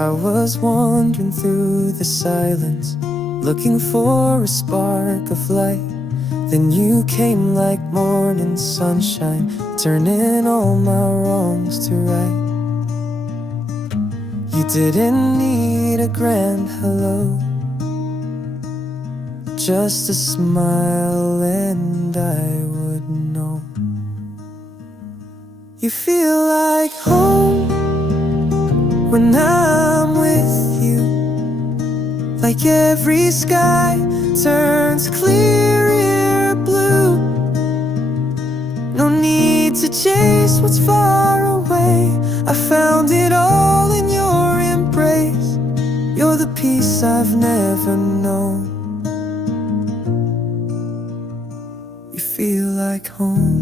I was wandering through the silence, looking for a spark of light. Then you came like morning sunshine, turning all my wrongs to right. You didn't need a grand hello, just a smile and I would know. You feel like home when I'm with you, like every sky turns clear blue. No need to chase what's far away, I found it all in your embrace. You're the peace I've never known. You feel like home.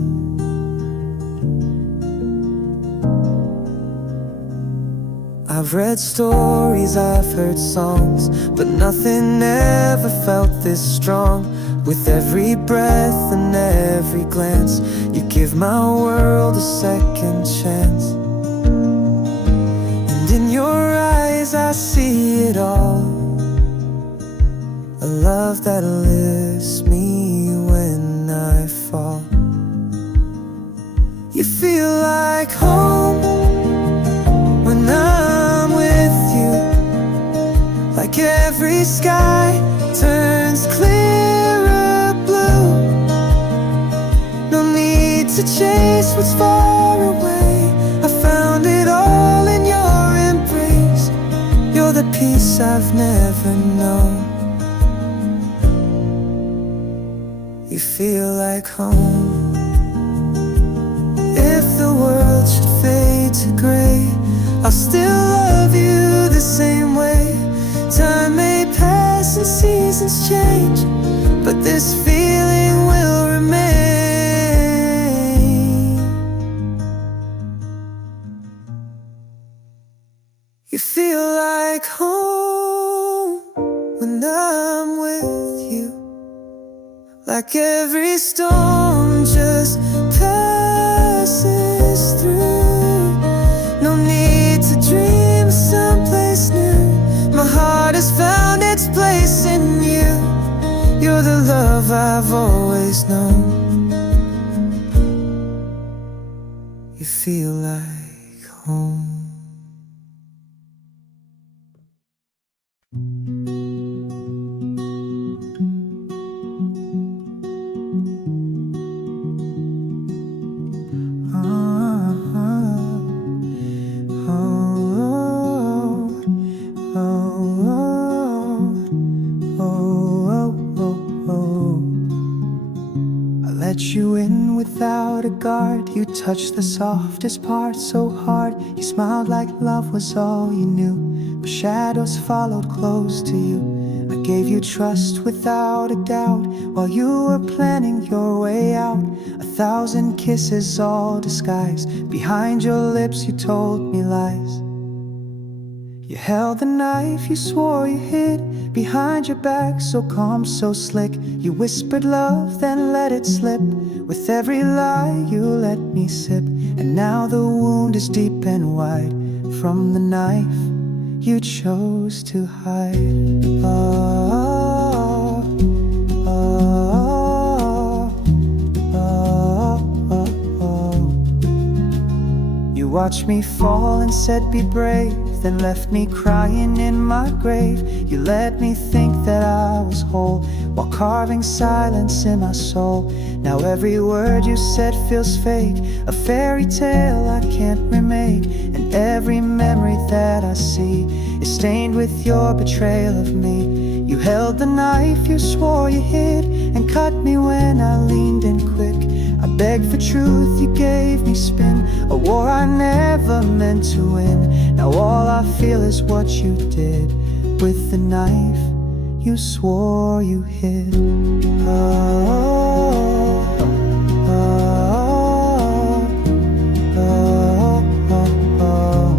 I've read stories, I've heard songs, but nothing ever felt this strong. With every breath and every glance, you give my world a second chance. And in your eyes I see it all, a love that lifts me when I fall. You feel like home when I'm with you, like every sky turns clearer blue. No need to chase what's far away, I found it all in your embrace. You're the peace I've never known. You feel like home. If the world should fade to gray, I'll still love you the same way. Time may pass and seasons change, but this feeling will remain. You feel like home when I'm with you, like every storm just passes through. No need to dream someplace new, my heart has found its place in you. You're the love I've always known. You feel like home. Let you in without a guard, you touched the softest part so hard. You smiled like love was all you knew, but shadows followed close to you. I gave you trust without a doubt, while you were planning your way out. 1,000 kisses all disguised, behind your lips you told me lies. You held the knife you swore you hid, behind your back so calm, so slick. You whispered love, then let it slip. With every lie you let me sip, and now the wound is deep and wide from the knife you chose to hide. Oh, oh, oh, oh, oh. You watched me fall and said be brave, then left me crying in my grave. You let me think that I was whole, while carving silence in my soul. Now every word you said feels fake, a fairy tale I can't remake. And every memory that I see is stained with your betrayal of me. You held the knife you swore you hid, and cut me when I leaned in quick. I begged for truth, you gave me spin, a war I never meant to win. Now all I feel is what you did with the knife you swore you hid. Oh, oh, oh, oh, oh.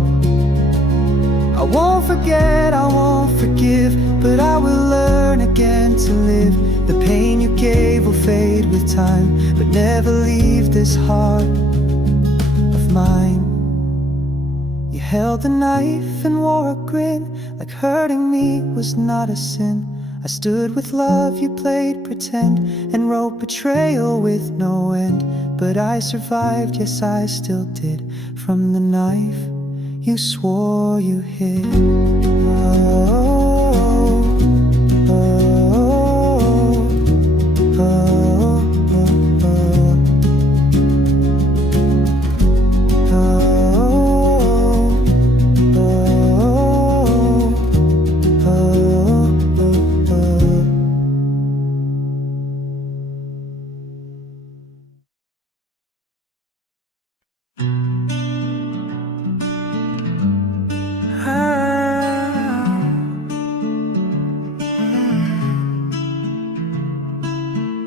I won't forget, I won't forgive, but I will learn again to live. The pain you gave will fade with time, but never leave this heart of mine. You held the knife and wore a grin, like hurting me was not a sin. I stood with love, you played pretend, and wrote betrayal with no end. But I survived, yes I still did, from the knife you swore you hid. Oh, oh, oh, oh.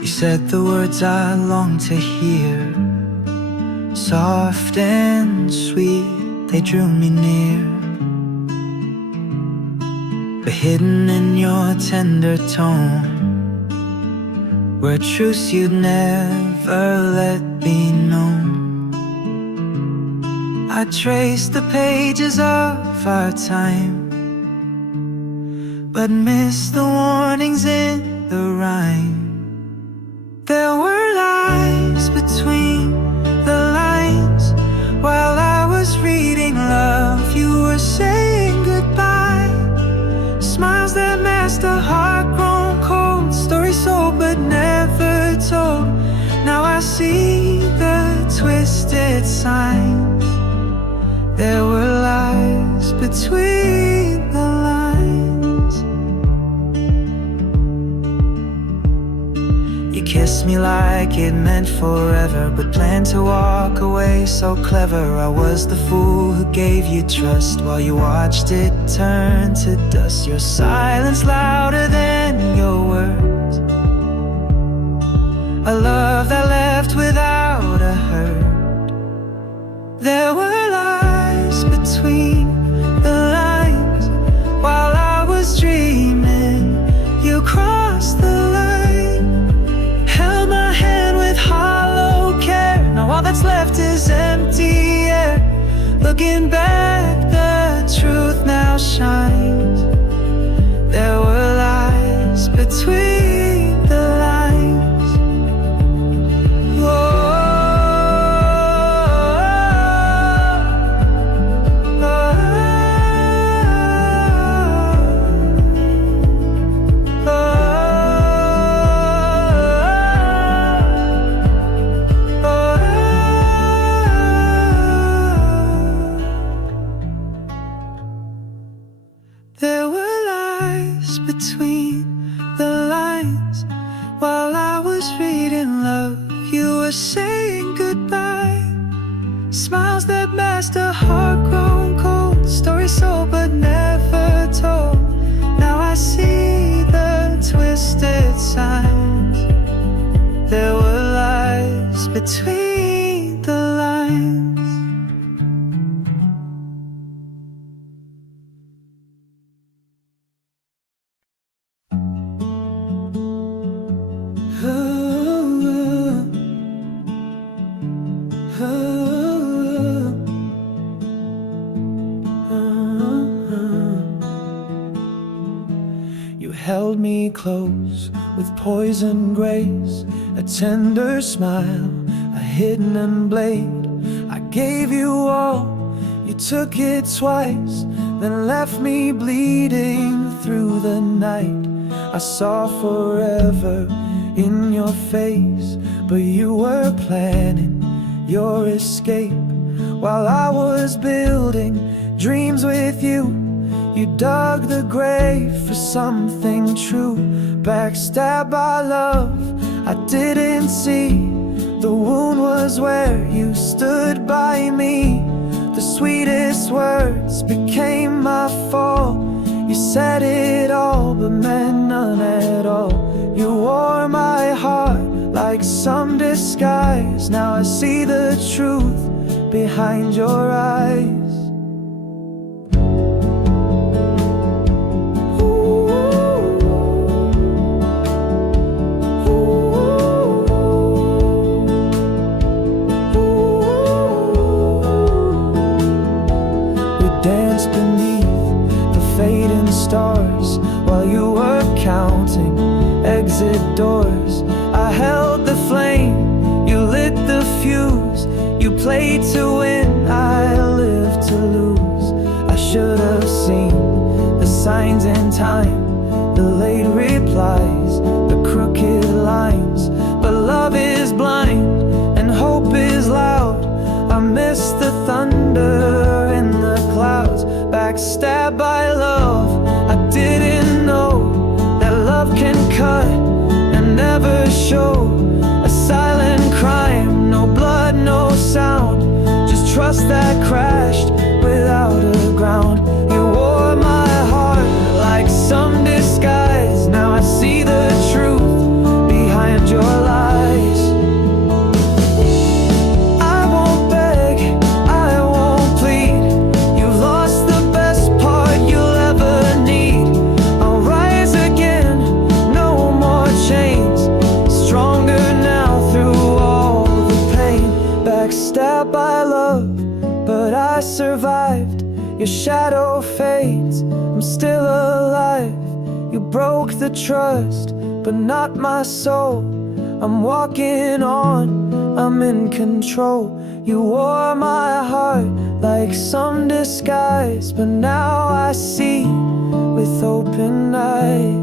You said the words I long to hear, soft and sweet, they drew me near. But hidden in your tender tone were truths you'd never let be known. I traced the pages of our time, but missed the warnings in the rhyme. There were lies between the lines. While I was reading love, you were saying goodbye. Smiles that masked a heart grown cold, stories told but never told. Now I see the twisted signs. There were lies between the lines. You kissed me like it meant forever, but planned to walk away so clever. I was the fool who gave you trust while you watched it turn to dust. Your silence louder than your words, a love that left without a hurt. There were lies between the lines. While I was dreaming, you crossed the line, held my hand with hollow care. Now all that's left is empty air. Looking back, the truth now shines. There were lies between the lines. Oh, there were lies between the lines. While I was reading love, you were saying goodbye. Smiles that masked a heart grown cold, stories told but never told. Now I see the twisted signs. There were lies between the lines. You held me close with poison grace, a tender smile, a hidden blade. I gave you all, you took it twice, then left me bleeding through the night. I saw forever in your face, but you were planning your escape. While I was building dreams with you, you dug the grave for something true. Backstabbed by love I didn't see. The wound was where you stood by me. The sweetest words became my fall. You said it all but meant none at all. You wore my heart like some disguise. Now I see the truth behind your eyes. counting exit doors. I held the flame, you lit the fuse. You played to win, I lived to lose. I should have seen the signs in time, the late replies, the crooked lines. But love is blind and hope is loud. I miss the thunder in the clouds. Backstabbed by love, I didn't know that love can cut and never show. A silent crime, no blood, no sound, just trust that crashed without a ground. You wore my heart like some disguise. Now I see the truth behind your lies. I won't beg, I won't plead. You've lost the best part you'll ever need. I'll rise again, no more chains. Stronger now through all the pain. Backstabbed by love, but I survived. Your shadow fades, I'm still alive. You broke the trust, but not my soul. I'm walking on, I'm in control. You wore my heart like some disguise, but now I see with open eyes.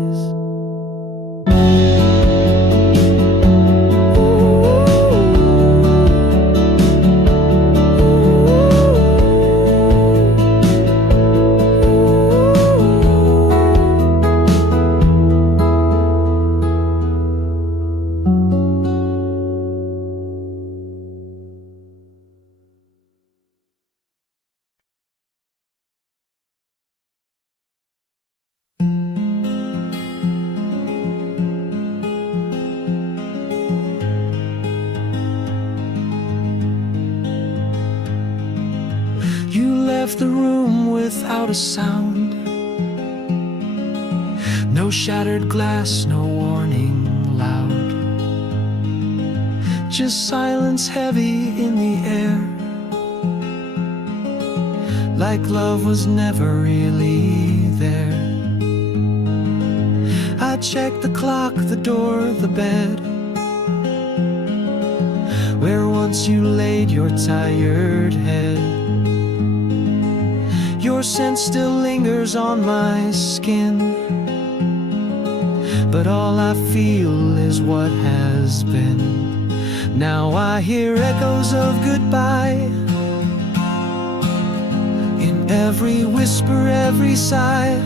You left the room without a sound. No shattered glass, no warning loud. Just silence heavy in the air, like love was never really there. I checked the clock, the door, the bed, where once you laid your tired head. Your scent still lingers on my skin, but all I feel is what has been. Now I hear echoes of goodbye in every whisper, every sigh.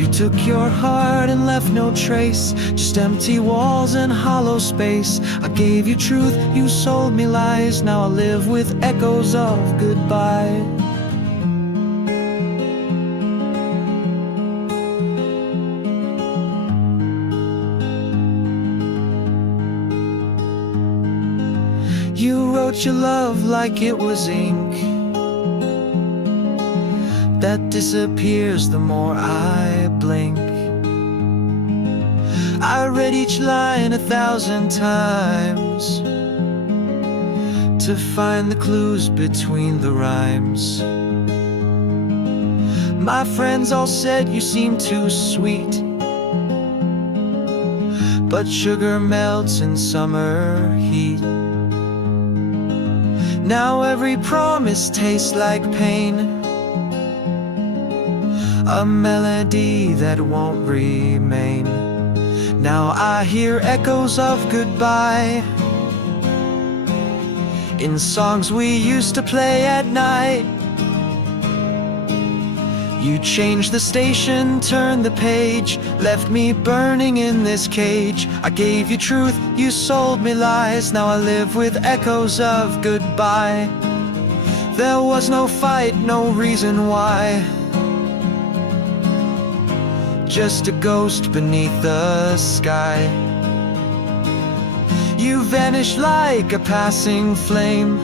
You took your heart and left no trace, just empty walls and hollow space. I gave you truth, you sold me lies. Now I live with echoes of goodbye. You wrote your love like it was ink that disappears the more I blink. I read each line 1,000 times to find the clues between the rhymes. My friends all said you seem too sweet, but sugar melts in summer heat. Now every promise tastes like pain, a melody that won't remain. Now I hear echoes of goodbye in songs we used to play at night. You changed the station, turned the page, left me burning in this cage. I gave you truth, you sold me lies. Now I live with echoes of goodbye. There was no fight, no reason why, just a ghost beneath the sky. You vanished like a passing flame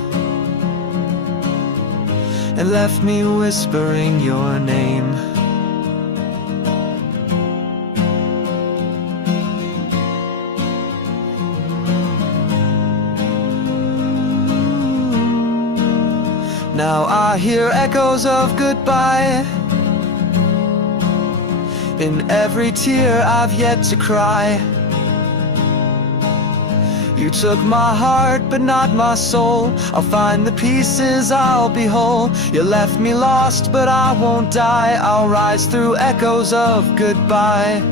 and left me whispering your name. Now I hear echoes of goodbye in every tear I've yet to cry. You took my heart, but not my soul. I'll find the pieces, I'll be whole. You left me lost, but I won't die. I'll rise through echoes of goodbye.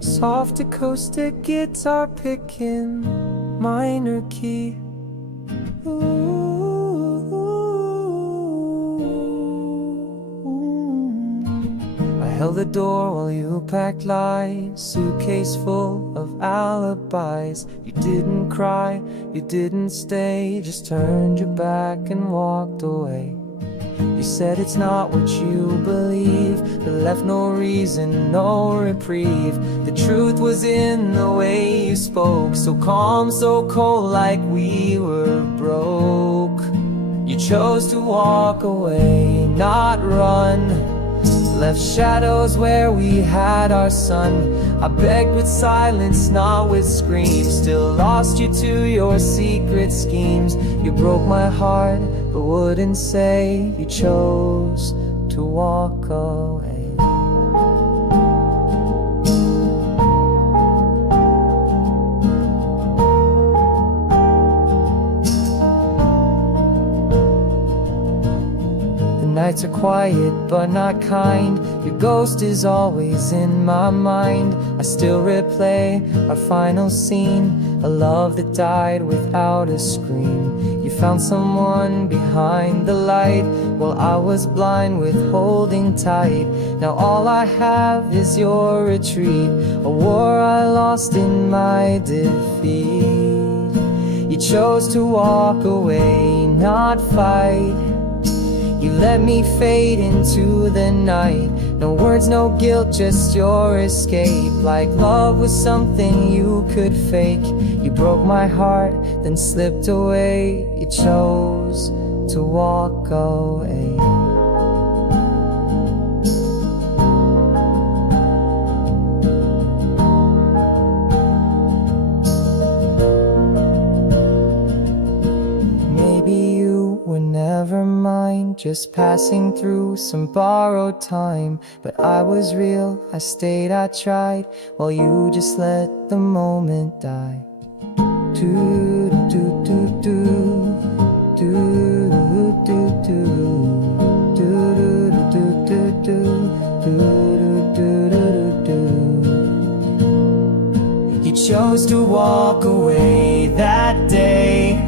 Soft acoustic guitar picking, minor key. I held the door while you packed lies, suitcase full of alibis. You didn't cry, you didn't stay, just turned your back and walked away. You said it's not what you believe, but left no reason, no reprieve. The truth was in the way you spoke, so calm, so cold, like we were broke. You chose to walk away, not run. Left shadows where we had our sun. I begged with silence, not with screams. Still lost you to your secret schemes. You broke my heart, but wouldn't say. You chose to walk away. Nights are quiet but not kind. Your ghost is always in my mind. I still replay our final scene, a love that died without a scream. You found someone behind the light, while I was blind with holding tight. Now all I have is your retreat, a war I lost in my defeat. You chose to walk away, not fight. You let me fade into the night. No words, no guilt, just your escape. Like love was something you could fake. You broke my heart, then slipped away. You chose to walk away. Never mind, just passing through some borrowed time. But I was real, I stayed, I tried, while you just let the moment die. Do do do do do do do do do do do do do. You chose to walk away that day,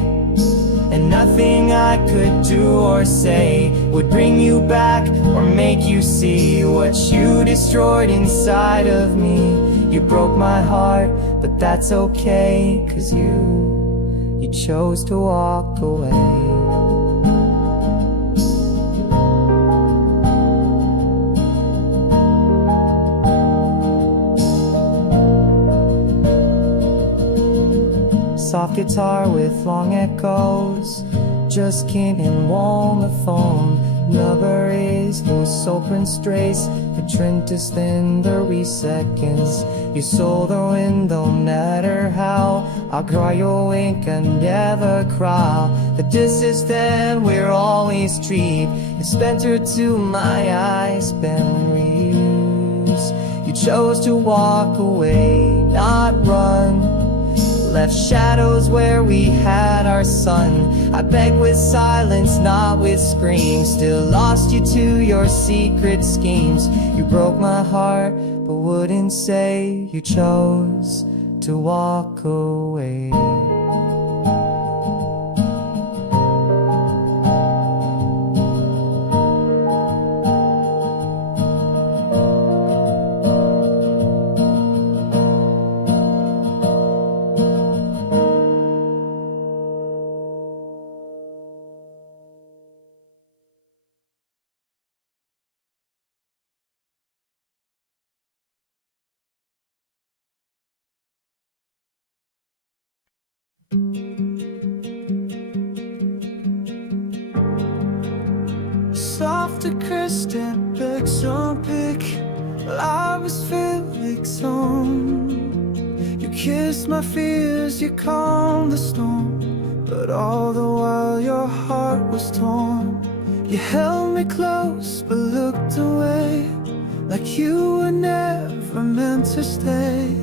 and nothing I could do or say would bring you back or make you see what you destroyed inside of me. You broke my heart, but that's okay, 'cause you chose to walk away. Soft guitar with long echoes, just king and warm the phone. Number is los sopran strays, betrintes then the seconds. You sold the wind, no matter how. I'll cry your wink and never cry. The distance then we're always treat. It's spent her to my eyes, memories. You chose to walk away, not run. Left shadows where we had our sun. I begged with silence, not with screams. Still lost you to your secret schemes. You broke my heart, but wouldn't say. You chose to walk away. Soft Christen som pick, I was Felix on. You kissed my fears, you calmed the storm, but all the while your heart was torn. You held me close but looked away, like you were never meant to stay.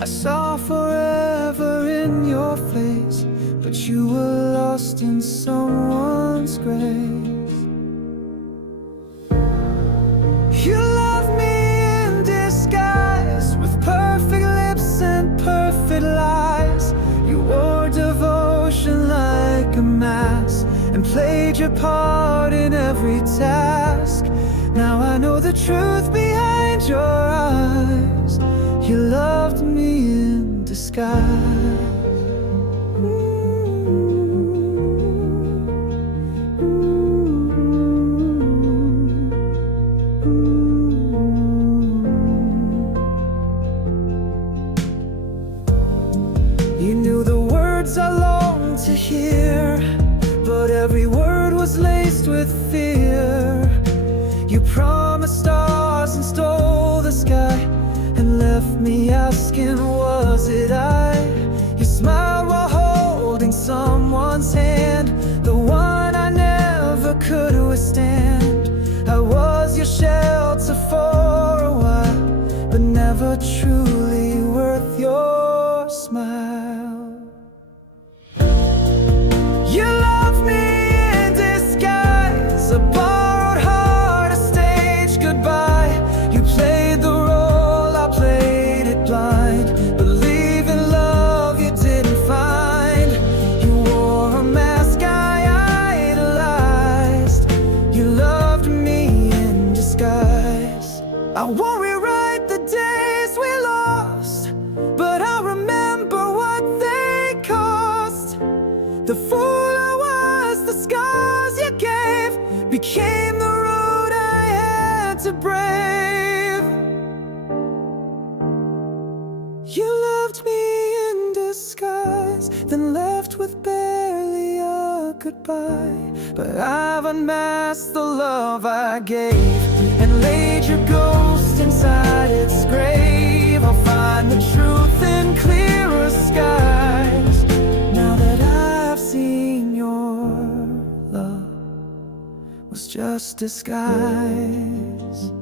I saw forever in your face, but you were lost in someone's grace. You loved me in disguise, with perfect lips and perfect lies. You wore devotion like a mask, and played your part in every task. Now I know the truth behind your eyes. You loved me in disguise. You knew the words I longed to hear, but every word was laced with fear. You promised stars and stole the sky, and left me asking, was it I? You smiled while holding someone's hand, the one I never could withstand. I was your shelter for a while, but never truly worth your smile. You loved me in disguise, a borrowed heart, a stage goodbye. You played the role, I played it blind, believing love you didn't find. You wore a mask I idolized. You loved me in disguise. I won't rewrite the days we lost, but I remember what they cost. The fool I was, the scars you gave, became the road I had to brave. You loved me in disguise, then left with barely a goodbye. But I've unmasked the love I gave, and laid your ghost inside its grave. I'll find the truth in clearer skies, now that I've seen your love was just disguise.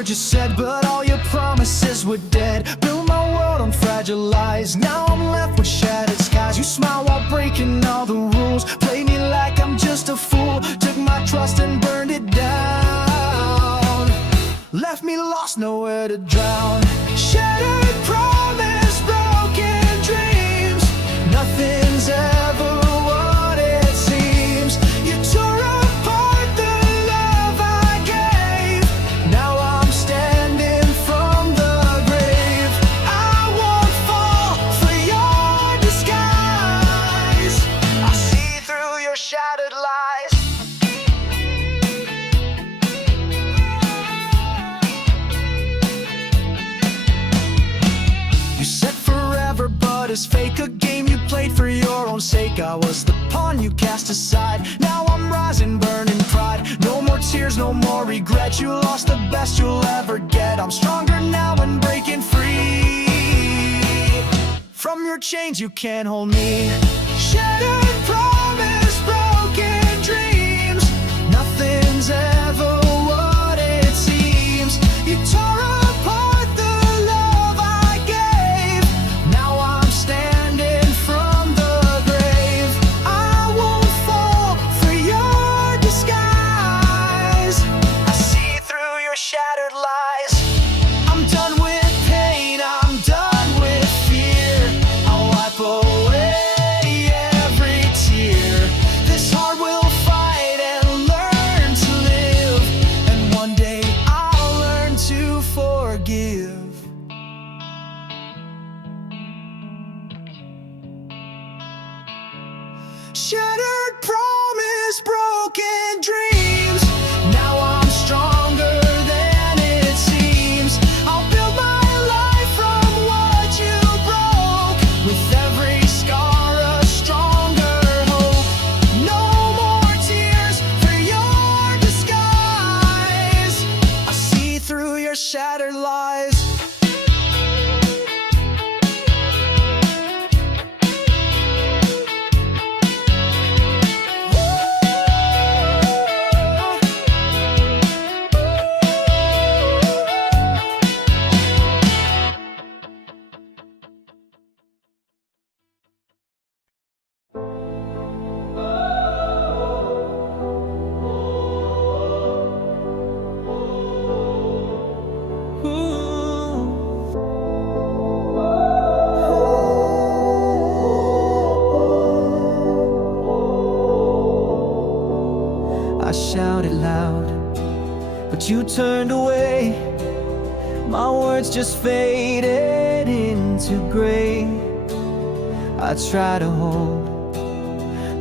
You said, but all your promises were dead. Built my world on fragile lies, now I'm left with shattered skies. You smile while breaking all the rules, played me like I'm just a fool. Took my trust and burned it down, left me lost, nowhere to drown. Shattered promise, broken dreams, nothing's ever what it seems. You tore apart the love I gave, now I'm standing from the grave. I won't fall for your disguise, I see through your shattered lies. You said forever, but it's fake, a game you played for your own sake. I was the pawn you cast aside, now I'm rising, burning pride. No more tears, no more regret, you lost the best you'll ever get. I'm stronger now and breaking free from your chains, you can't hold me. Shattered promise, broken dreams, nothing's ever what it seems. You tore apart the love I gave, now I'm standing from the grave. I won't fall for your disguise, I see through your shattered lies. I'm forgive. Shattered promise, broken dreams. Now I'm stronger than it seems. I'll build my life from what you broke. With every scar a stronger hope. No more tears for your disguise. I see through your shattered lies. I shouted loud, but you turned away. My words just faded into gray. I tried to hold,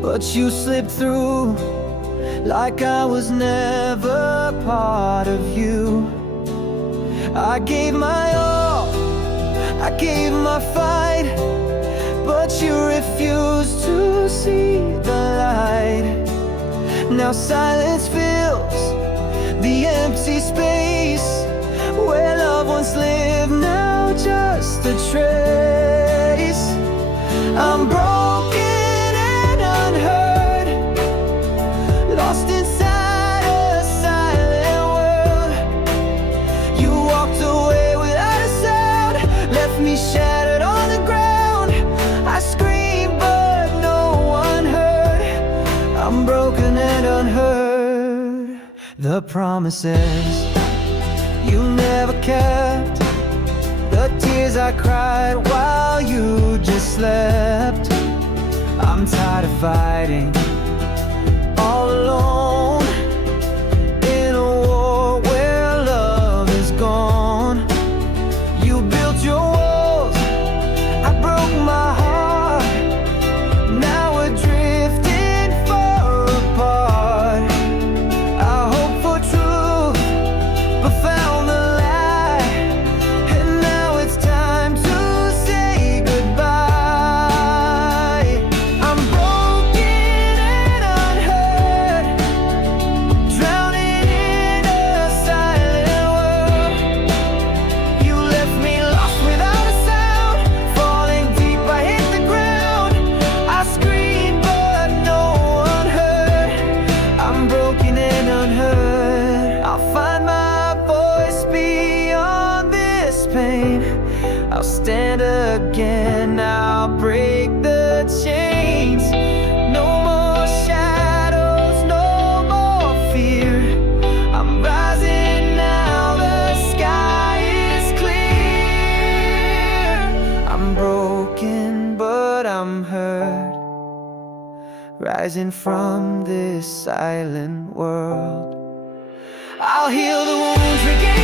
but you slipped through, like I was never part of you. I gave my all, I gave my fight, but you refused to see the light. Now silence fills the empty space where loved ones live, now just a trace. I'm broken and unheard, lost inside a silent world. You walked away without a sound, left me shattered on the ground. I screamed but no one heard. I'm broken and unheard. The promises you never kept, the tears I cried while you just slept. I'm tired of fighting all alone in a war where love is gone. You built your walls, I broke my heart. Now we're drifting far apart. I hoped for truth, but found the lie. And now it's time to say goodbye. I'm broken and unheard, drowning in a silent world. You left me lost without a sound, falling deep I hit the ground. I screamed but no one heard. I'm broken and unheard. I'll find my voice beyond this pain. I'll stand again, I'll break the chains. No more shadows, no more fear. I'm rising now, the sky is clear. I'm broken but I'm heard, rising from this silent world. I'll heal the wounds, regain